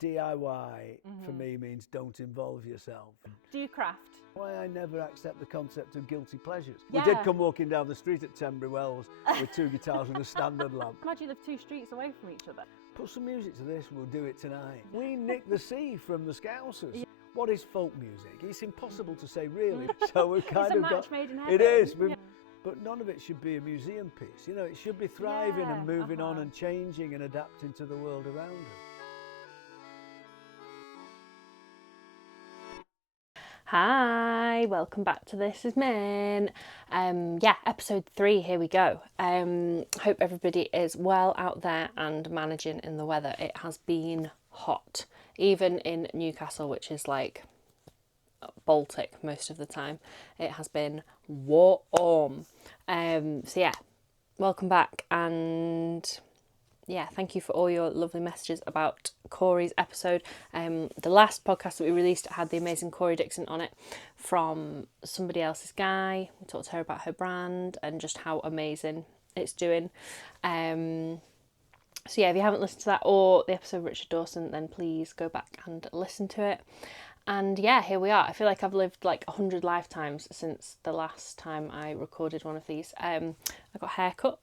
DIY for me means don't involve yourself. Do you craft? Why I never accept the concept of guilty pleasures. Yeah. We did come walking down the street at Tenbury Wells with 2 guitars and a standard lamp. Imagine you live 2 streets away from each other. Put some music to this, we'll do it tonight. We nicked the sea from the Scousers. Yeah. What is folk music? It's impossible to say really. So we've kind of got... made in heaven. It is. Yeah. But none of it should be a museum piece. You know, it should be thriving and moving on and changing and adapting to the world around us. Hi, welcome back to This Is Min. Episode 3, here we go. Hope everybody is well out there and managing in the weather. It has been hot, even in Newcastle, which is like Baltic most of the time. It has been warm. Welcome back, and thank you for all your lovely messages about Corey's episode. The last podcast that we released had the amazing Corey Dixon on it from Somebody Else's Guy. We talked to her about her brand and just how amazing it's doing. If you haven't listened to that or the episode with Richard Dawson, then please go back and listen to it. And here we are. I feel like I've lived like 100 lifetimes since the last time I recorded one of these. I got a haircut,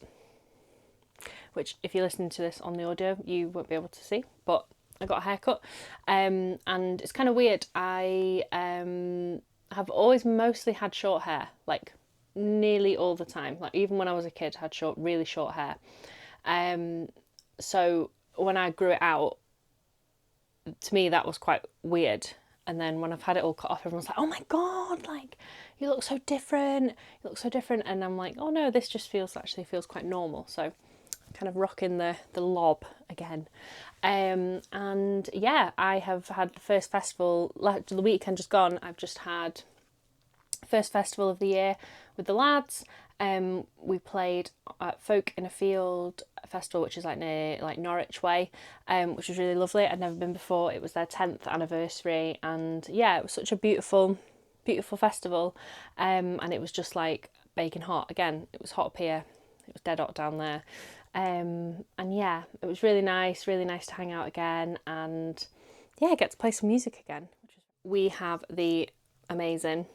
which if you're listening to this on the audio, you won't be able to see, but I got a haircut, and it's kind of weird. I have always mostly had short hair, like nearly all the time. Like even when I was a kid, I had really short hair. So when I grew it out, to me that was quite weird. And then when I've had it all cut off, everyone's like, "Oh my God, like you look so different. You look so different." And I'm like, "Oh no, this just feels quite normal." So kind of rocking the lob again. I have had the first festival, the weekend just gone, I've just had first festival of the year with the lads. We played at Folk in a Field festival, which is like near like Norwich way, which was really lovely. I'd never been before. It was their 10th anniversary, and it was such a beautiful festival, and it was just like baking hot. Again, it was hot up here, it was dead hot down there. It was really nice to hang out again and get to play some music again. We have the amazing,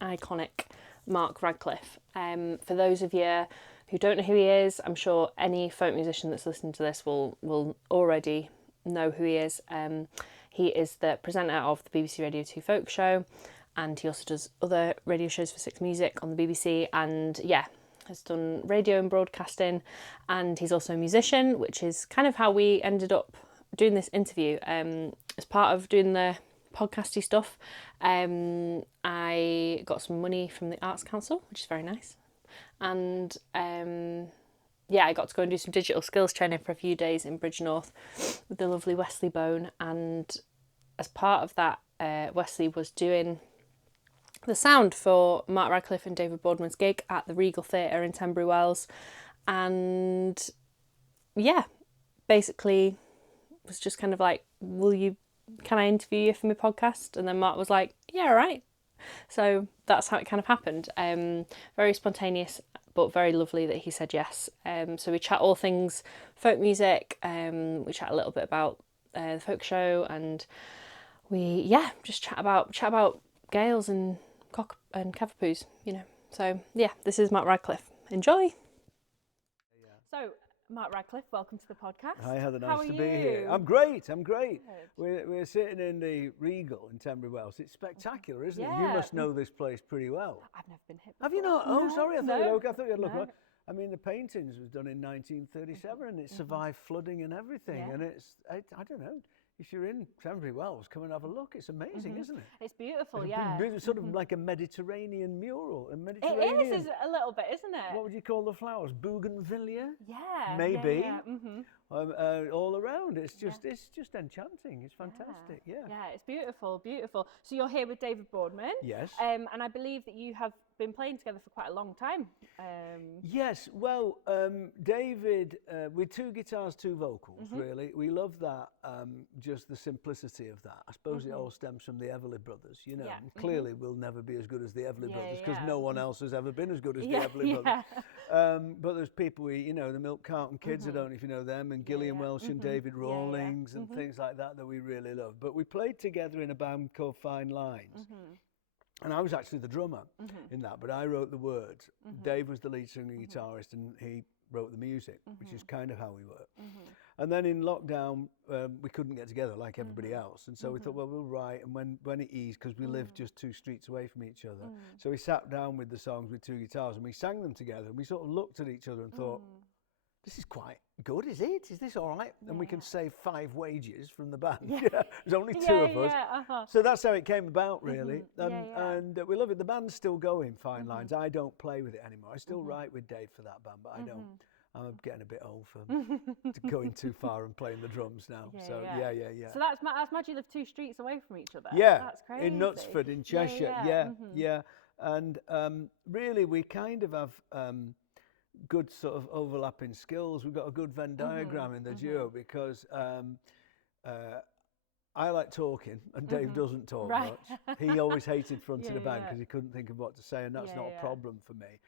iconic Mark Radcliffe. For those of you who don't know who he is, I'm sure any folk musician that's listening to this will already know who he is. He is the presenter of the BBC Radio 2 Folk Show, and he also does other radio shows for Six Music on the BBC, and has done radio and broadcasting, and he's also a musician, which is kind of how we ended up doing this interview. As part of doing the podcasty stuff, I got some money from the Arts Council, which is very nice, and I got to go and do some digital skills training for a few days in Bridgnorth with the lovely Wesley Bone, and as part of that, Wesley was doing the sound for Mark Radcliffe and David Boardman's gig at the Regal Theatre in Tenbury Wells, and basically was just kind of like, can I interview you for my podcast? And then Mark was like, yeah, all right. So that's how it kind of happened. Very spontaneous, but very lovely that he said yes. So we chat all things folk music. We chat a little bit about the folk show, and we just chat about Gales and cock and cavapoos, So this is Mark Radcliffe. Enjoy. So Mark Radcliffe, welcome to the podcast. Hi Heather, How nice are to be you? here. I'm great. We're sitting in the Regal in Tenbury Wells. It's spectacular, isn't it? You must know this place pretty well. I've never been here before. Have you not? Oh, No, sorry, I thought you had look. No. I mean, the paintings was done in 1937, and it survived flooding and everything. And I don't know. If you're in Tenbury Wells, come and have a look. It's amazing, isn't it? It's beautiful, It's sort of like a Mediterranean mural. It is a little bit, isn't it? What would you call the flowers? Bougainvillea? Yeah. Maybe. Yeah. All around. It's just enchanting. It's fantastic. Yeah. Yeah, it's beautiful. So you're here with David Boardman. Yes. And I believe that you have been playing together for quite a long time. Yes. Well, David, with 2 guitars, 2 vocals, really. We love that. Just the simplicity of that. I suppose it all stems from the Everly Brothers. Clearly we'll never be as good as the Everly Brothers, because no one else has ever been as good as the Everly Brothers. But there's people the Milk Carton Kids, I don't know if you know them, and Gillian Welch and David Rawlings and things like that we really love. But we played together in a band called Fine Lines. And I was actually the drummer in that, but I wrote the words. Dave was the lead singer and guitarist, and he wrote the music, which is kind of how we work. And then in lockdown, we couldn't get together like everybody else. And so we thought, well, we'll write. And when it eased, because we lived just 2 streets away from each other. So we sat down with the songs with 2 guitars and we sang them together. And we sort of looked at each other and thought, this is quite good, is it? Is this all right? And we can save 5 wages from the band. There's only 2 of us. So that's how it came about, really. And we love it. The band's still going, Fine Lines. I don't play with it anymore. I still write with Dave for that band, but I don't. I'm getting a bit old for going too far and playing the drums now. So So that's mad you live 2 streets away from each other. Yeah, that's crazy. in Knutsford in Cheshire. Yeah. And really, we kind of have good sort of overlapping skills. We've got a good Venn diagram in the duo because I like talking and Dave doesn't talk much. He always hated fronting a band because he couldn't think of what to say, and that's not a problem for me.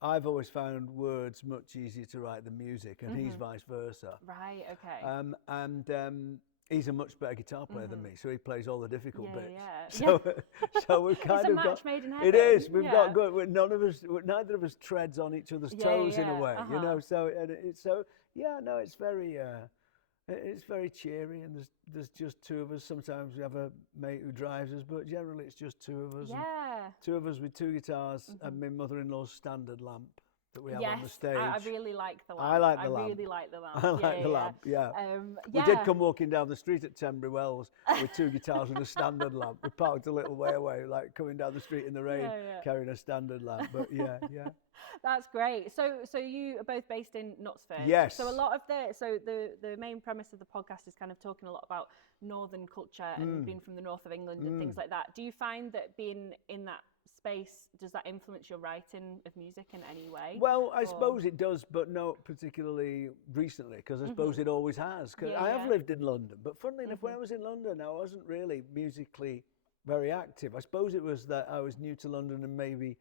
I've always found words much easier to write than music, and he's vice versa. Right, okay. And he's a much better guitar player than me, so he plays all the difficult bits. Yeah. So we've kind it's a of match got. Made in heaven. It is. We've got good. Neither of us treads on each other's toes in a way, you know. So it's very. It's very cheery, and there's just 2 of us. Sometimes we have a mate who drives us, but generally it's just 2 of us. Yeah. 2 of us with 2 guitars and my mother-in-law's standard lamp that we have on the stage. I really like the lamp. I like the lamp. I really like the lamp. I like the lamp, We did come walking down the street at Tenbury Wells with 2 guitars and a standard lamp. We parked a little way away, like coming down the street in the rain, carrying a standard lamp. But yeah. That's great. So you are both based in Knutsford. Yes. So a lot of the main premise of the podcast is kind of talking a lot about northern culture and being from the north of England and things like that. Do you find that being in that space, does that influence your writing of music in any way? Well, I suppose it does, but not particularly recently, because I suppose it always has. Because I have lived in London, but funnily enough, when I was in London, I wasn't really musically very active. I suppose it was that I was new to London and maybe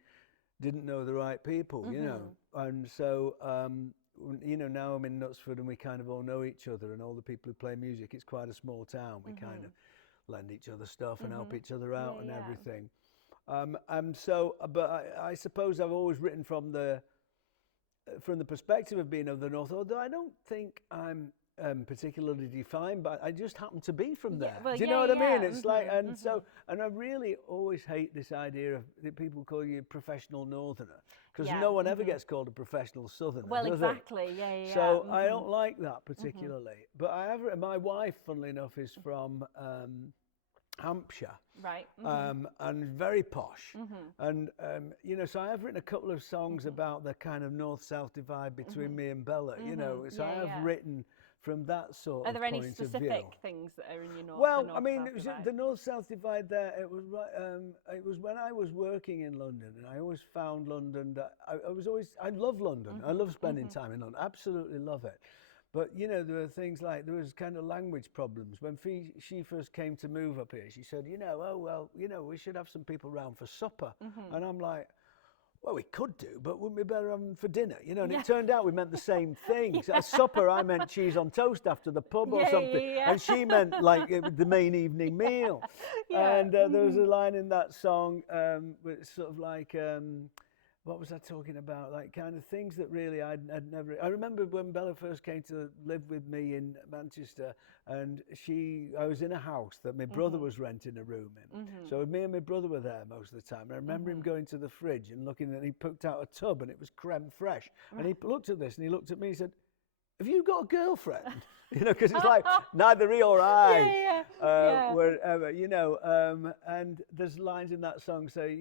didn't know the right people, you know. And so, now I'm in Knutsford and we kind of all know each other, and all the people who play music, it's quite a small town. We kind of lend each other stuff and help each other out and everything. And so, but I suppose I've always written from the perspective of being of the north, although I don't think I'm particularly defined, but I just happen to be from there. Well, do you know what I mean? It's like, and so, and I really always hate this idea of that people call you a professional northerner, because no one ever gets called a professional southerner. Well, does exactly. it? So I don't like that particularly. But I have. My wife, funnily enough, is from Hampshire, right, and very posh, and so I have written a couple of songs about the kind of north-south divide between me and Bella, so I have written from that sort of point of view. Are there any specific things that are in your north? Well, I mean, the north-south divide there. It was when I was working in London, and I always found London that I love London. I love spending time in London. Absolutely love it. But, there were things like, there was kind of language problems. When she first came to move up here, she said, we should have some people round for supper. And I'm like, well, we could do, but wouldn't we better have them for dinner? And it turned out we meant the same thing. So at supper, I meant cheese on toast after the pub or something. And she meant like the main evening meal. And there was a line in that song, which sort of like... what was I talking about? Like kind of things that really I'd never... I remember when Bella first came to live with me in Manchester, and I was in a house that my brother was renting a room in. So me and my brother were there most of the time. And I remember him going to the fridge and looking, and he picked out a tub and it was creme fraiche. And he looked at this and he looked at me and he said, have you got a girlfriend? Because it's like, neither he or I. Wherever, and there's lines in that song say,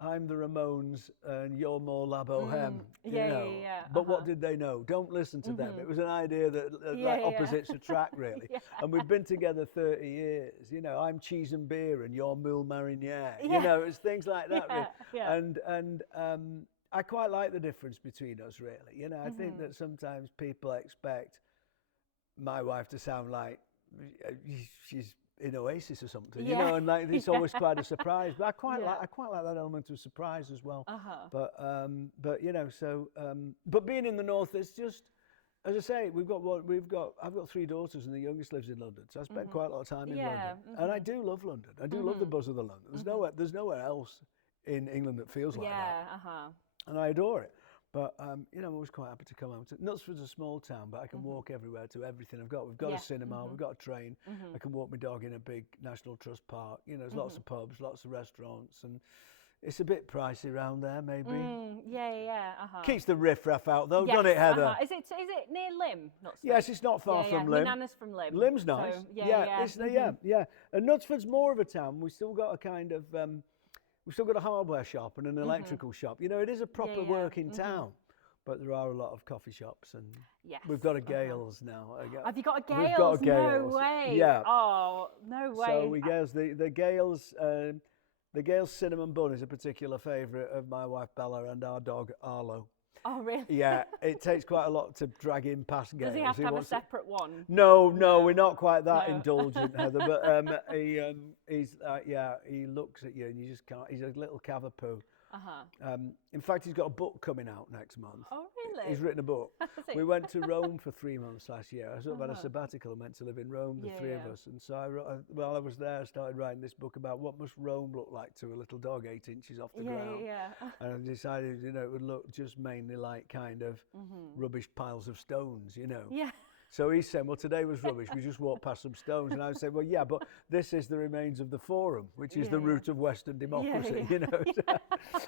I'm the Ramones and you're more La Boheme, But what did they know? Don't listen to them. It was an idea that opposites attract, really. And we've been together 30 years. I'm cheese and beer and you're moule marinière. It's things like that. Really. And I quite like the difference between us, really. I think that sometimes people expect my wife to sound like she's in Oasis or something, and like it's always quite a surprise. But I quite like that element of surprise as well. But but being in the north, it's just as I say, I've got 3 daughters, and the youngest lives in London, so I spent quite a lot of time in London, and I do love London. I do love the buzz of the London. There's nowhere else in England that feels like that, and I adore it. But you know, I'm always quite happy to come home. Knutsford's a small town, but I can walk everywhere to everything. We've got a cinema, we've got a train. I can walk my dog in a big National Trust park. You know, there's lots of pubs, lots of restaurants, and it's a bit pricey around there, maybe. Keeps the riffraff out, though, doesn't it, Heather? Is it near Lymm? Knutsford? Yes, it's not far from Lymm. My nana's from Lymm. Lymm's nice. So, yeah. And Knutsford's more of a town. We've still got a kind of, we've still got a hardware shop and an electrical shop. You know, it is a proper working town. But there are a lot of coffee shops, and we've got a Gales now. Have you got a Gales? We've got a Gales. No way. Yeah. Oh, no way. So we Gales, the Gales, the Gales cinnamon bun is a particular favourite of my wife Bella and our dog Arlo. Oh, really? Yeah, it takes quite a lot to drag him past Gales. Does he have to have a separate one? No, we're not quite that indulgent, Heather. But he looks at you and you just can't. He's a little cavapoo. In fact, he's got a book coming out next month. Oh, really? He's written a book. We went to Rome for 3 months last year. I sort of had a sabbatical and went to live in Rome, the three of us. And so while I was there, I started writing this book about what must Rome look like to a little dog 8 inches off the ground. And I decided, you know, it would look just mainly like kind of rubbish piles of stones, you know. Yeah. So he's saying, well, today was rubbish. We just walked past some stones. And I would say, well, yeah, but this is the remains of the Forum, which is the root of Western democracy, you know.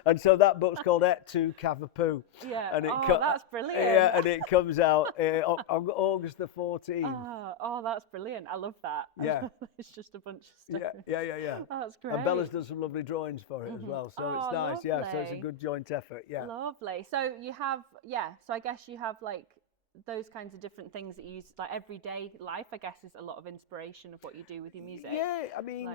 And so that book's called Et tu Cavapoo. Yeah. And that's brilliant. Yeah, and it comes out on August the 14th. Oh, that's brilliant. I love that. Yeah. It's just a bunch of stuff. Yeah. Oh, that's great. And Bella's done some lovely drawings for it as well. So it's nice. Lovely. Yeah, so it's a good joint effort. Yeah. Lovely. So you have, so I guess you have like those kinds of different things that you use, like everyday life, I guess, is a lot of inspiration of what you do with your music. Yeah, I mean,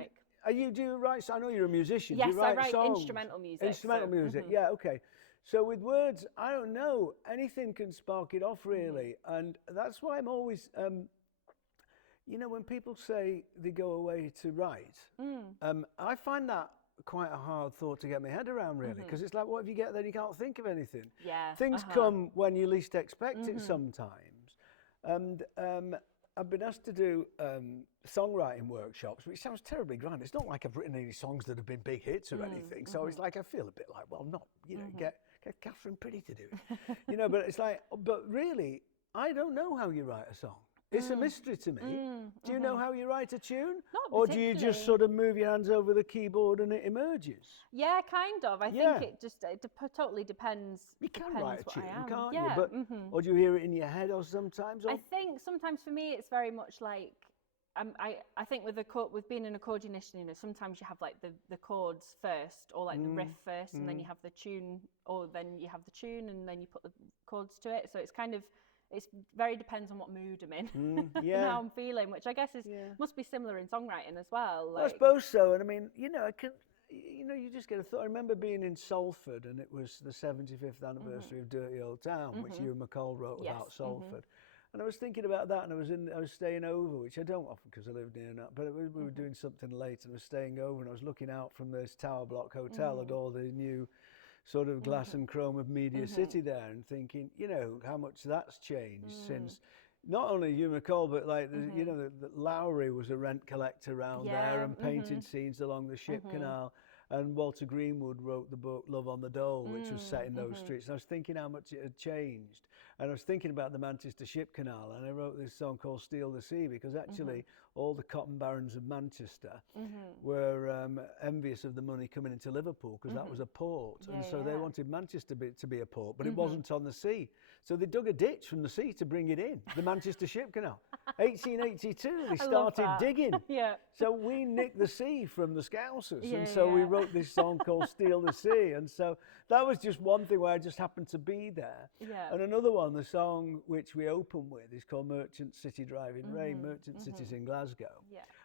do you write? I know you're a musician. Yes, do you write I write songs? instrumental music. Instrumental music, yeah, okay. So with words, I don't know, anything can spark it off really, and that's why I'm always, you know, when people say they go away to write, I find that quite a hard thought to get my head around really, because it's like, what if you get there and you can't think of anything? Yeah. Things come when you least expect it sometimes. And I've been asked to do songwriting workshops, which sounds terribly grand. It's not like I've written any songs that have been big hits or anything. So it's like, I feel a bit like, well, not, you know, get Catherine Pretty to do it. You know, but it's like, but really, I don't know how you write a song. It's a mystery to me. Do you know how you write a tune? Not or do you just sort of move your hands over the keyboard and it emerges? Yeah, kind of. I think it just totally depends. You can write a tune, can't you? But, or do you hear it in your head or sometimes? Or? I think sometimes for me it's very much like, I think with being an accordionist, you know, sometimes you have like the chords first, or like the riff first, and then you have the tune, or then you have the tune and then you put the chords to it. So it's kind of, it's very depends on what mood I'm in and how I'm feeling, which I guess must be similar in songwriting as well. Like, I suppose so. And I mean, you know, you just get a thought. I remember being in Salford, and it was the 75th anniversary of Dirty Old Town, which Ewan MacColl wrote about Salford. And I was thinking about that, and I was staying over, which I don't often because I live near enough, but we were doing something late, and I was staying over, and I was looking out from this tower block hotel at all the new sort of glass and chrome of Media City there, and thinking, you know, how much that's changed since not only Ewan MacColl, but like, you know, the Lowry was a rent collector around there and painting scenes along the Ship Canal. And Walter Greenwood wrote the book Love on the Dole, which was set in those streets. And I was thinking how much it had changed. And I was thinking about the Manchester Ship Canal, and I wrote this song called Steal the Sea, because actually all the cotton barons of Manchester were envious of the money coming into Liverpool, because that was a port. And so they wanted Manchester to be a port, but it wasn't on the sea. So they dug a ditch from the sea to bring it in, the Manchester Ship Canal. 1882, they started digging. So we nicked the sea from the Scousers, and so we wrote this song called Steal the Sea. And so that was just one thing where I just happened to be there. And another one, the song which we open with, is called Merchant City Driving Rain. Merchant City's in Glasgow.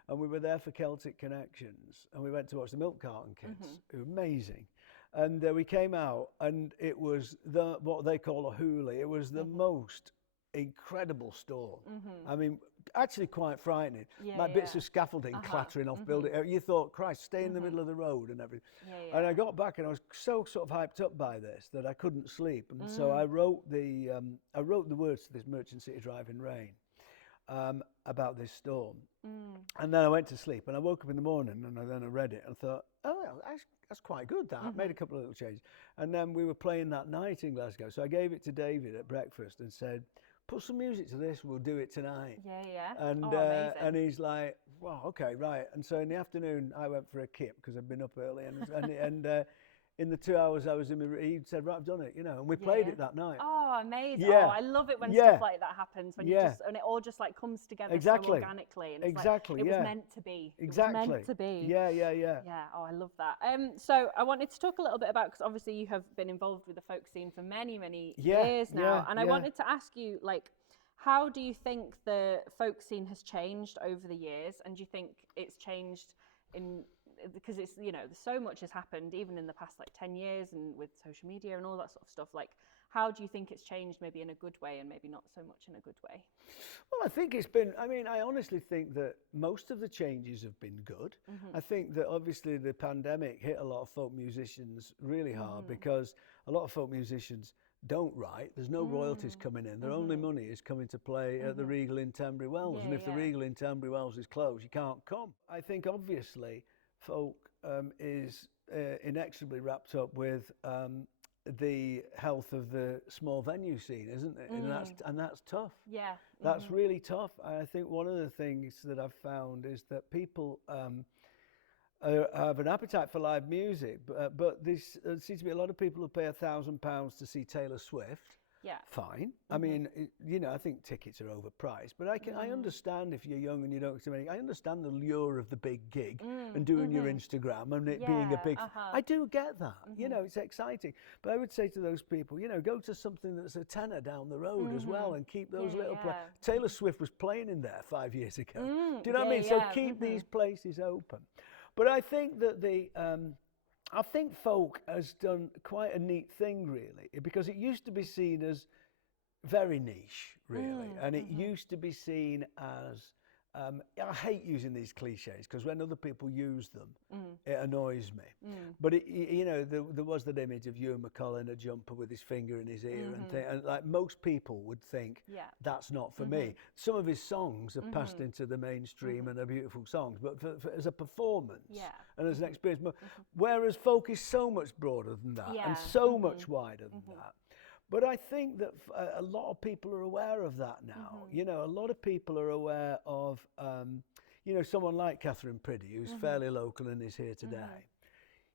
And we were there for Celtic Connections, and we went to watch the Milk Carton Kids, who were amazing. And we came out, and it was what they call a hoolie. It was the most incredible storm. I mean, actually quite frightening. Like bits of scaffolding clattering off building. You thought, Christ, stay in the middle of the road and everything. And I got back and I was so sort of hyped up by this that I couldn't sleep. And so I wrote the words to this Merchant City Driving Rain about this storm. And then I went to sleep and I woke up in the morning and then I read it and thought, oh, that's quite good, that. I made a couple of little changes. And then we were playing that night in Glasgow. So I gave it to David at breakfast and said, put some music to this, we'll do it tonight. And he's like, wow, okay, right. And so in the afternoon, I went for a kip because I'd been up early. And in the 2 hours I was in my, he said, right, I've done it, and we played it that night. Oh, amazing. Oh, I love it when stuff like that happens, when and it all just like comes together so organically. And it's like, it was meant to be. Exactly. It was meant to be. Yeah. Yeah, oh, I love that. So I wanted to talk a little bit about, because obviously you have been involved with the folk scene for many, many years now. And I wanted to ask you, like, how do you think the folk scene has changed over the years? And do you think it's changed because it's, so much has happened even in the past like 10 years and with social media and all that sort of stuff. Like, how do you think it's changed, maybe in a good way and maybe not so much in a good way? Well, I think it's been, I honestly think that most of the changes have been good. I think that obviously the pandemic hit a lot of folk musicians really hard because a lot of folk musicians don't write. There's no royalties coming in. Their only money is coming to play at the Regal in Tenbury Wells. And if the Regal in Tenbury Wells is closed, you can't come. I think obviously folk is inexorably wrapped up with the health of the small venue scene, isn't it? And that's tough. Yeah. That's really tough. I think one of the things that I've found is that people have an appetite for live music, but there seems to be a lot of people who pay £1,000 to see Taylor Swift. Yeah. Fine. I mean, I think tickets are overpriced, but I understand if you're young and you don't do anything. I understand the lure of the big gig and doing your Instagram and it being a big. I do get that. It's exciting. But I would say to those people, go to something that's a tenner down the road as well and keep those little. Taylor Swift was playing in there 5 years ago. Do you know what I mean? So keep these places open. But I think that I think folk has done quite a neat thing, really, because it used to be seen as very niche, really, and it used to be seen as, I hate using these cliches because when other people use them, it annoys me. But there was that image of Ewan McCullough in a jumper with his finger in his ear and like most people would think that's not for me. Some of his songs have passed into the mainstream and are beautiful songs, but for as a performance and as an experience, whereas folk is so much broader than that and so much wider than that. But I think that a lot of people are aware of that now. A lot of people are aware of, someone like Catherine Priddy, who's fairly local and is here today,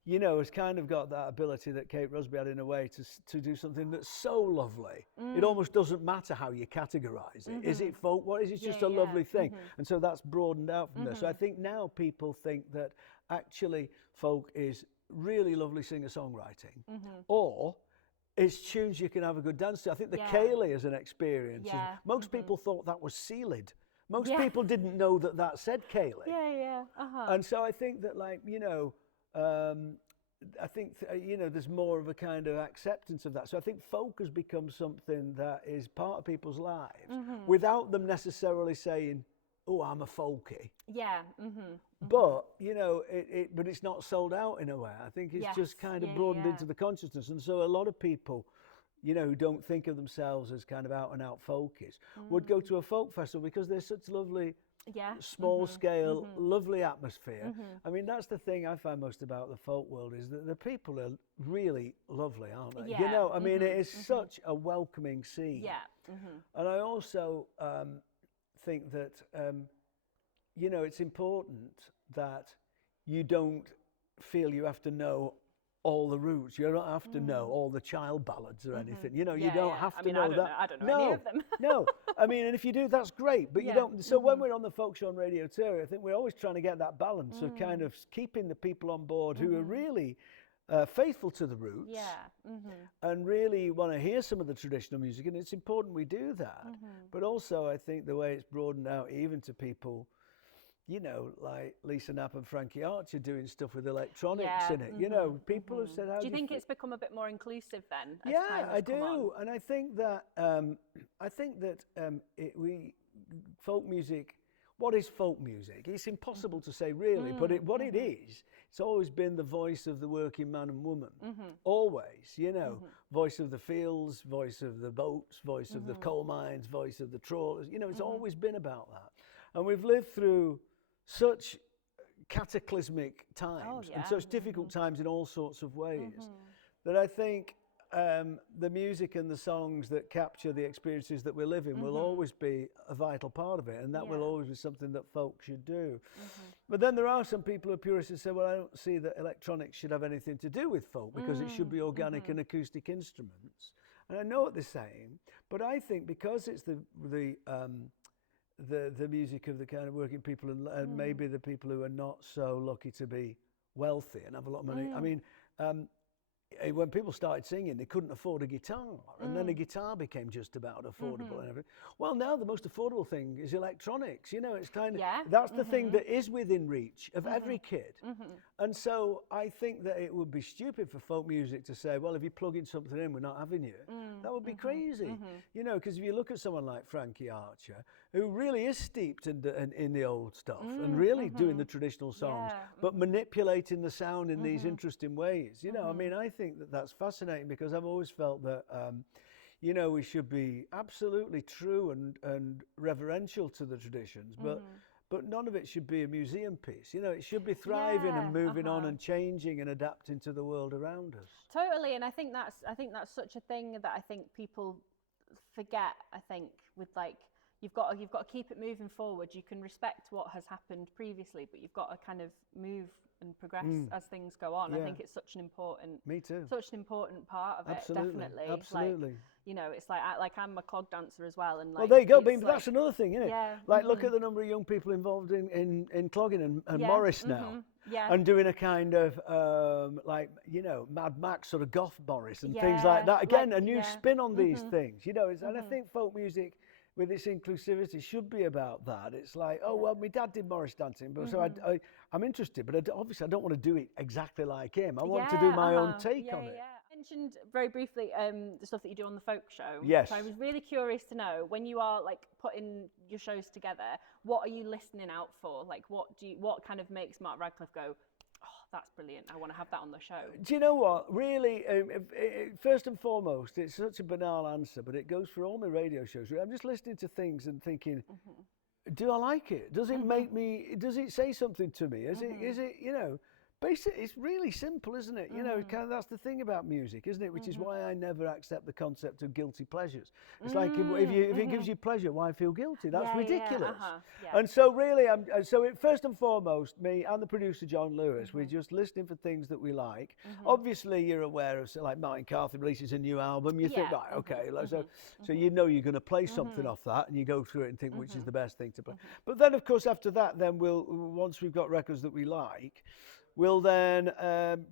has kind of got that ability that Kate Rusby had in a way to do something that's so lovely. It almost doesn't matter how you categorise it. Is it folk? What is it? It's just a lovely thing. And so that's broadened out from there. So I think now people think that actually folk is really lovely singer-songwriting or it's tunes you can have a good dance to. I think the Ceilidh is an experience. Most people thought that was Sealid. Most people didn't know that said Ceilidh. And so I think that, like, I think, there's more of a kind of acceptance of that. So I think folk has become something that is part of people's lives without them necessarily saying, oh, I'm a folkie. But, but it's not sold out in a way. I think it's just kind of broadened into the consciousness. And so a lot of people, who don't think of themselves as kind of out and out folkies would go to a folk festival because there's such lovely, small scale, lovely atmosphere. I mean, that's the thing I find most about the folk world is that the people are really lovely, aren't they? I mean, it is such a welcoming scene. And I also think that, it's important that you don't feel you have to know all the roots. You don't have to know all the child ballads or anything. You don't have to know that. I don't know any of them. No. I mean, and if you do, that's great. But you don't. So when we're on the Folk Show on Radio 2, I think we're always trying to get that balance of kind of keeping the people on board who are really faithful to the roots and really want to hear some of the traditional music. And it's important we do that. But also, I think the way it's broadened out even to people, like Lisa Knapp and Frankie Archer doing stuff with electronics in it. People have said, do you think it's become a bit more inclusive then? I do. And I think that folk music. What is folk music? It's impossible to say really, but what it is, it's always been the voice of the working man and woman. Always, you know, voice of the fields, voice of the boats, voice of the coal mines, voice of the trawlers. You know, it's always been about that. And we've lived through such cataclysmic times and such difficult times in all sorts of ways that I think the music and the songs that capture the experiences that we're living will always be a vital part of it, and that will always be something that folk should do. But then there are some people who are purists who say, well, I don't see that electronics should have anything to do with folk because it should be organic and acoustic instruments. And I know what they're saying, but I think because it's the music of the kind of working people and maybe the people who are not so lucky to be wealthy and have a lot of money. I mean, when people started singing, they couldn't afford a guitar, and then a guitar became just about affordable and everything. Well, now the most affordable thing is electronics. You know, it's kind of that's the thing that is within reach of every kid. And so I think that it would be stupid for folk music to say, well, if you're plugging something in, we're not having you. That would be crazy. You know, because if you look at someone like Frankie Archer, who really is steeped in the old stuff and really doing the traditional songs, but manipulating the sound in these interesting ways. You know, I mean, I think that that's fascinating because I've always felt that, you know, we should be absolutely true and reverential to the traditions, but none of it should be a museum piece. You know, it should be thriving and moving on and changing and adapting to the world around us. Totally, and I think that's such a thing that I think people forget. I think with like you've got to keep it moving forward. You can respect what has happened previously, but you've got to kind of move and progress as things go on. I think it's such an important part of it. Definitely. Like, you know, it's like I'm a clog dancer as well, and like, well, there you go. But like, that's another thing, isn't it? Yeah. Like, look at the number of young people involved in clogging and Morris now, and doing a kind of like, you know, Mad Max sort of goth Morris and things like that. Again, like, a new spin on these things, you know. And I think folk music, with its inclusivity, should be about that. It's like, oh, well, my dad did Morris dancing, but so I'm interested, but obviously I don't want to do it exactly like him. I want to do my own take on it. You mentioned very briefly the stuff that you do on the folk show. Yes. So I was really curious to know, when you are like putting your shows together, what are you listening out for? Like, what kind of makes Mark Radcliffe go, oh, that's brilliant, I want to have that on the show? Do you know what? Really, first and foremost, it's such a banal answer, but it goes for all my radio shows. I'm just listening to things and thinking, do I like it? Does it make me, does it say something to me? Is it, you know, basically, it's really simple, isn't it? You know, kind of, that's the thing about music, isn't it? Which is why I never accept the concept of guilty pleasures. It's like, if it gives you pleasure, why feel guilty? That's ridiculous. And so really, first and foremost, me and the producer, John Lewis, we're just listening for things that we like. Obviously, you're aware of, like, Martin Carthy releases a new album. You think, right, okay, so you know you're going to play something off that, and you go through it and think which is the best thing to play. But then, of course, after that, then once we've got records that we like, we'll then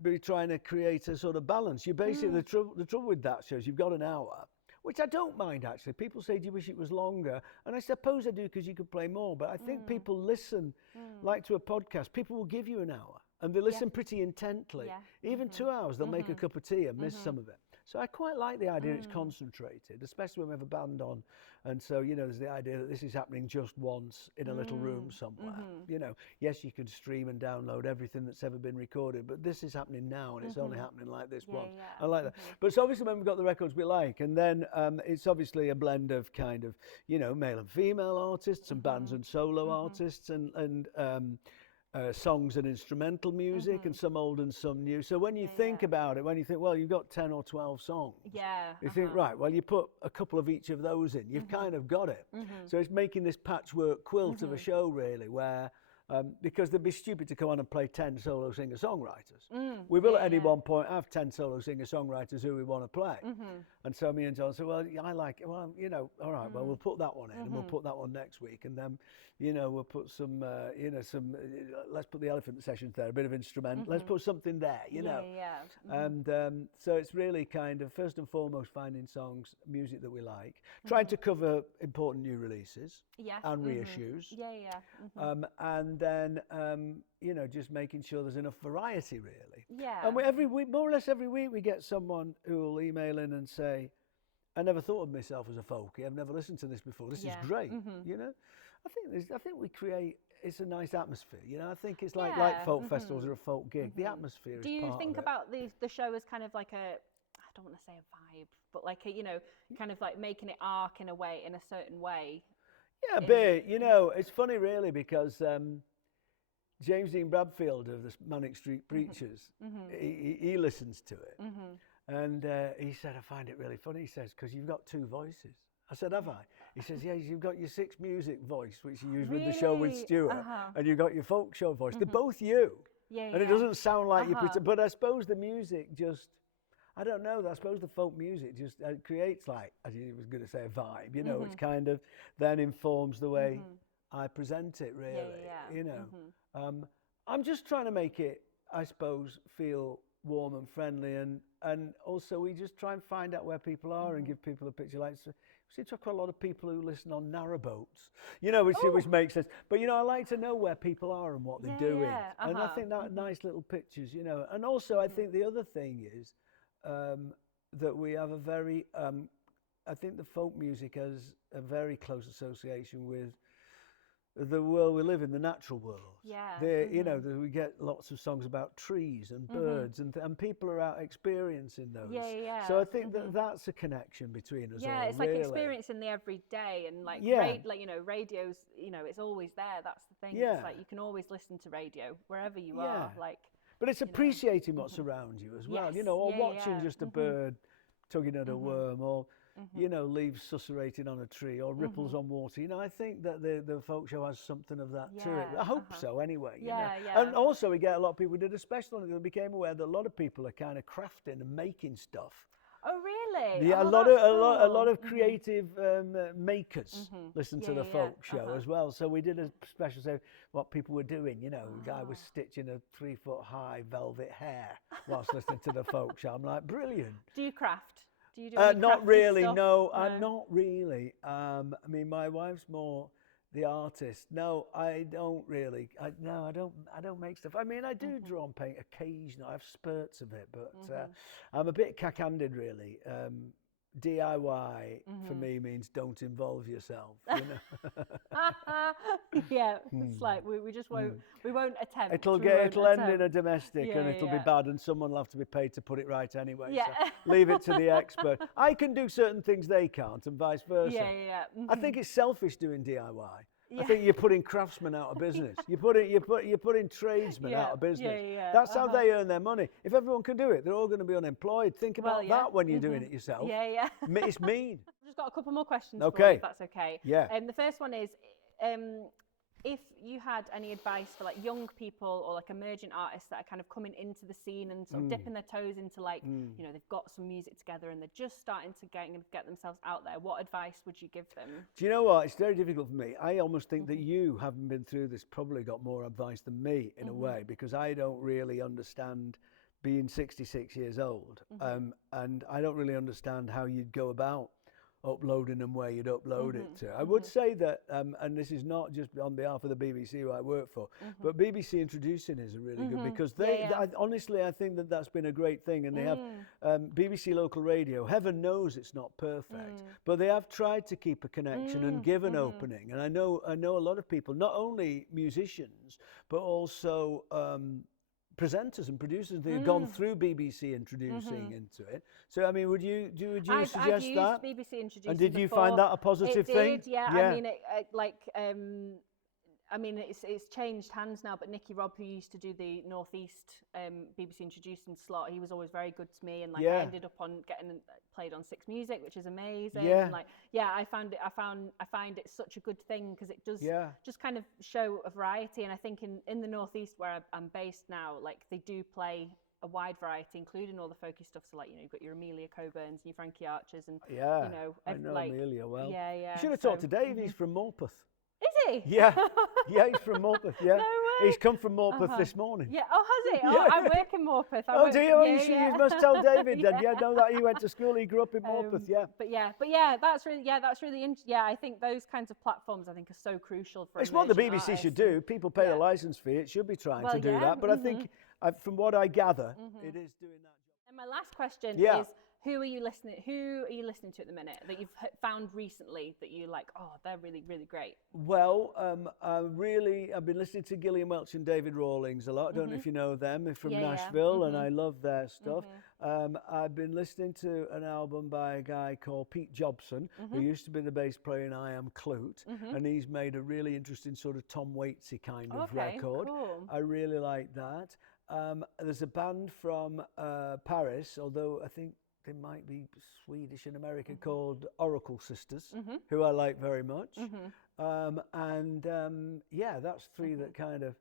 be trying to create a sort of balance. You basically, the trouble with that show is you've got an hour, which I don't mind actually. People say, do you wish it was longer? And I suppose I do, because you could play more. But I think people listen, like to a podcast, people will give you an hour and they listen pretty intently. Even 2 hours, they'll make a cup of tea and miss some of it. So I quite like the idea it's concentrated, especially when we have a band on. And so, you know, there's the idea that this is happening just once in a little room somewhere. You know, yes, you can stream and download everything that's ever been recorded, but this is happening now, and it's only happening like this once. I like that. But it's obviously when we've got the records we like, and then it's obviously a blend of kind of, you know, male and female artists and bands and solo artists and songs and instrumental music, and some old and some new. So when you think about it, when you think, well, you've got 10 or 12 songs, you think, right, well, you put a couple of each of those in, you've kind of got it. So it's making this patchwork quilt of a show, really, where because they'd be stupid to come on and play 10 solo singer-songwriters. We will at any one point have 10 solo singer-songwriters who we want to play. And so me and John said, well, I like it. Well, you know, all right, well, we'll put that one in and we'll put that one next week. And then, you know, we'll put some, let's put the elephant sessions there, a bit of instrument. Let's put something there, you know. And so it's really kind of, first and foremost, finding songs, music that we like, trying to cover important new releases and reissues. And then, you know, just making sure there's enough variety, really. And every week, more or less every week, we get someone who will email in and say, I never thought of myself as a folkie. I've never listened to this before. This is great, you know. I think we create. It's a nice atmosphere, you know. I think it's like folk festivals or a folk gig. The atmosphere is part of it. Do you think about the show as kind of like I don't want to say a vibe, but like kind of like making it arc in a certain way? Yeah, a bit. You know, it's funny really because James Dean Bradfield of the Manic Street Preachers, he listens to it. And he said, I find it really funny, he says, because you've got two voices. I said, have I? He says, yeah, you've got your Six Music voice, which you use with the show with Stuart, and you've got your folk show voice. They're both you. And it doesn't sound like you pretend, but I suppose the music just, I don't know, I suppose the folk music just creates like, I was going to say a vibe, you know, which kind of then informs the way I present it, really, you know. I'm just trying to make it, I suppose, feel warm and friendly, and also we just try and find out where people are and give people a picture. Like, so we seem to have quite a lot of people who listen on narrowboats, you know, which makes sense. But you know, I like to know where people are and what they're doing, and I think that nice little pictures, you know. And also, I think the other thing is that we have a very, I think the folk music has a very close association with the world we live in, the natural world. Yeah. You know, we get lots of songs about trees and birds, and people are out experiencing those. Yeah. So I think that's a connection between us all. Yeah, it's really. like experiencing the everyday, and like, you know, radio's, you know, it's always there. That's the thing. Yeah. It's like you can always listen to radio wherever you are. Like. But it's appreciating what's around you as well. Yes. You know, or watching just a bird tugging at a worm, or you know, leaves susurrating on a tree, or ripples on water. You know, I think that the folk show has something of that to it. I hope so, anyway. You know? And also, we get a lot of people. We did a special on it that became aware that a lot of people are kind of crafting and making stuff. Oh really? Yeah, a lot of creative makers listen to the folk show as well. So we did a special say what people were doing. You know, the guy was stitching a 3-foot-high velvet hair whilst listening to the folk show. I'm like, brilliant. Do you craft? Do you do any not really. stuff? No, not really. I mean, my wife's more the artist. No, I don't really. I don't make stuff. I mean, I do draw and paint occasionally. I have spurts of it, but I'm a bit cack-handed, really. DIY for me means don't involve yourself. You know? Yeah, it's like we just won't. We won't attempt. It'll end in a domestic, and it'll be bad, and someone will have to be paid to put it right anyway. Yeah. So leave it to the expert. I can do certain things they can't, and vice versa. Yeah. I think it's selfish doing DIY. I think you're putting craftsmen out of business. You're putting tradesmen out of business. That's how they earn their money. If everyone can do it, they're all going to be unemployed. Think about that when you're doing it yourself. Yeah. It's mean. I've just got a couple more questions Okay. for you, if that's okay. Yeah. The first one is, if you had any advice for like young people or like emerging artists that are kind of coming into the scene and sort of dipping their toes into like, you know, they've got some music together and they're just starting to get themselves out there, what advice would you give them? Do you know what? It's very difficult for me. I almost think that you, having been through this, probably got more advice than me in a way, because I don't really understand being 66 years old, and I don't really understand how you'd go about uploading and where you'd upload it to. I would say that, and this is not just on behalf of the BBC who I work for, but BBC introducing is a really good, because honestly, I think that that's been a great thing, and they have BBC local radio. Heaven knows it's not perfect, but they have tried to keep a connection and give an opening. And I know a lot of people, not only musicians, but also presenters and producers, they've gone through BBC introducing into it. So I mean, would you suggest I've used that? BBC introducing and did you before. find that a positive thing? It did, yeah. I mean, it's changed hands now, but Nicky Robb, who used to do the North East BBC introducing slot, he was always very good to me, and like I ended up on getting played on Six Music, which is amazing. Yeah. And like, I find it such a good thing, because it does just kind of show a variety. And I think in the North East, where I'm based now, like they do play a wide variety, including all the folky stuff. So like, you know, you've got your Amelia Coburns and your Frankie Archers, and you know, I know like, Amelia well. Yeah. You should have talked to Dave. He's from Morpeth. Is he? Yeah, he's from Morpeth. Yeah, No way. He's come from Morpeth this morning. Yeah. Oh, has he? Oh, I work in Morpeth. Do you? Oh, you must tell David then. Yeah, know that he went to school. He grew up in Morpeth. But that's really interesting. I think those kinds of platforms I think are so crucial for. It's what the BBC artists. should do. People pay a licence fee. It should be trying to do that. But I think, from what I gather, it is doing that job. And my last question is, Who are you listening to at the minute that you've found recently that you like? Oh, they're really, really great. Well, I've been listening to Gillian Welch and David Rawlings a lot. I don't know if you know them. They're from Nashville, and I love their stuff. I've been listening to an album by a guy called Pete Jobson, who used to be the bass player in I Am Clute, and he's made a really interesting sort of Tom Waitsy kind of record. Cool. I really like that. There's a band from Paris, although I think they might be Swedish in America, called Oracle Sisters, who I like very much. Yeah, that's three that kind of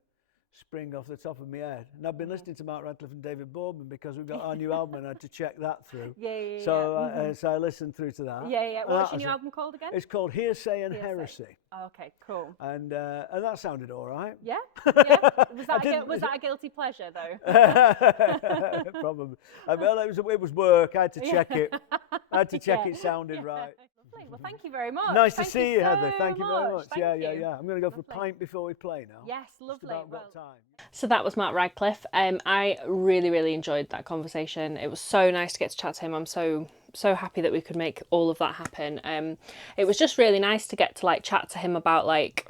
spring off the top of my head. And I've been listening to Mark Radcliffe and David Boardman because we've got our new album and I had to check that through. So I listened through to that. What's your new album called again? It's called Hearsay and Heresy. Oh, okay, cool. And that sounded all right. Yeah? Was that a guilty pleasure, though? Probably. Well, it was work. I had to check it. I had to check it sounded right. Lovely. Well, thank you very much. Nice to see you, Heather. Thank you very much. Thank you. I'm going to go for a pint before we play now. Yes, lovely. Just about got time. So that was Mark Radcliffe. I really, really enjoyed that conversation. It was so nice to get to chat to him. I'm so happy that we could make all of that happen. It was just really nice to get to like chat to him about like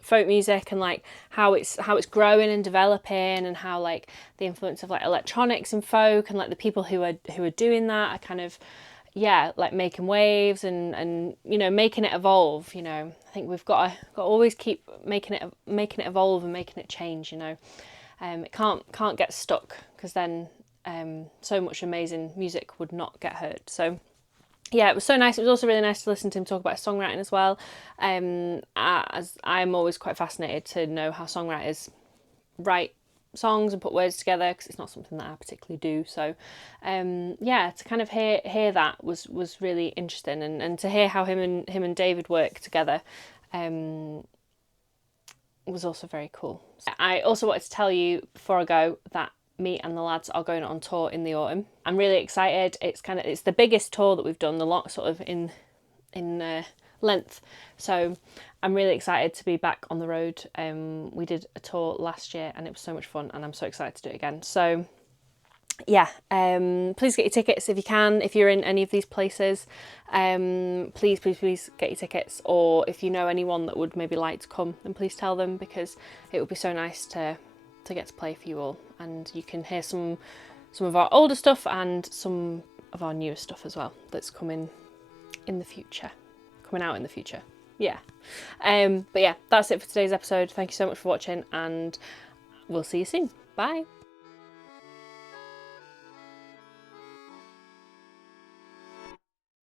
folk music and like how it's growing and developing, and how like the influence of like electronics in folk and like the people who are doing that are kind of like making waves and you know, making it evolve. You know, I think we've got to always keep making it evolve and making it change. You know, it can't get stuck, because then so much amazing music would not get heard. So yeah, it was so nice. It was also really nice to listen to him talk about his songwriting as well. As I'm always quite fascinated to know how songwriters write songs and put words together, because it's not something that I particularly do. So to kind of hear that was really interesting, and to hear how him and David work together was also very cool. I also wanted to tell you before I go that me and the lads are going on tour in the autumn. I'm really excited. It's the biggest tour that we've done, the lot sort of in length. So I'm really excited to be back on the road. We did a tour last year and it was so much fun, and I'm so excited to do it again. So yeah, please get your tickets if you can. If you're in any of these places, please get your tickets. Or if you know anyone that would maybe like to come, then please tell them, because it would be so nice to get to play for you all, and you can hear some of our older stuff and some of our newer stuff as well that's coming out in the future. Yeah. But yeah, that's it for today's episode. Thank you so much for watching, and we'll see you soon. Bye.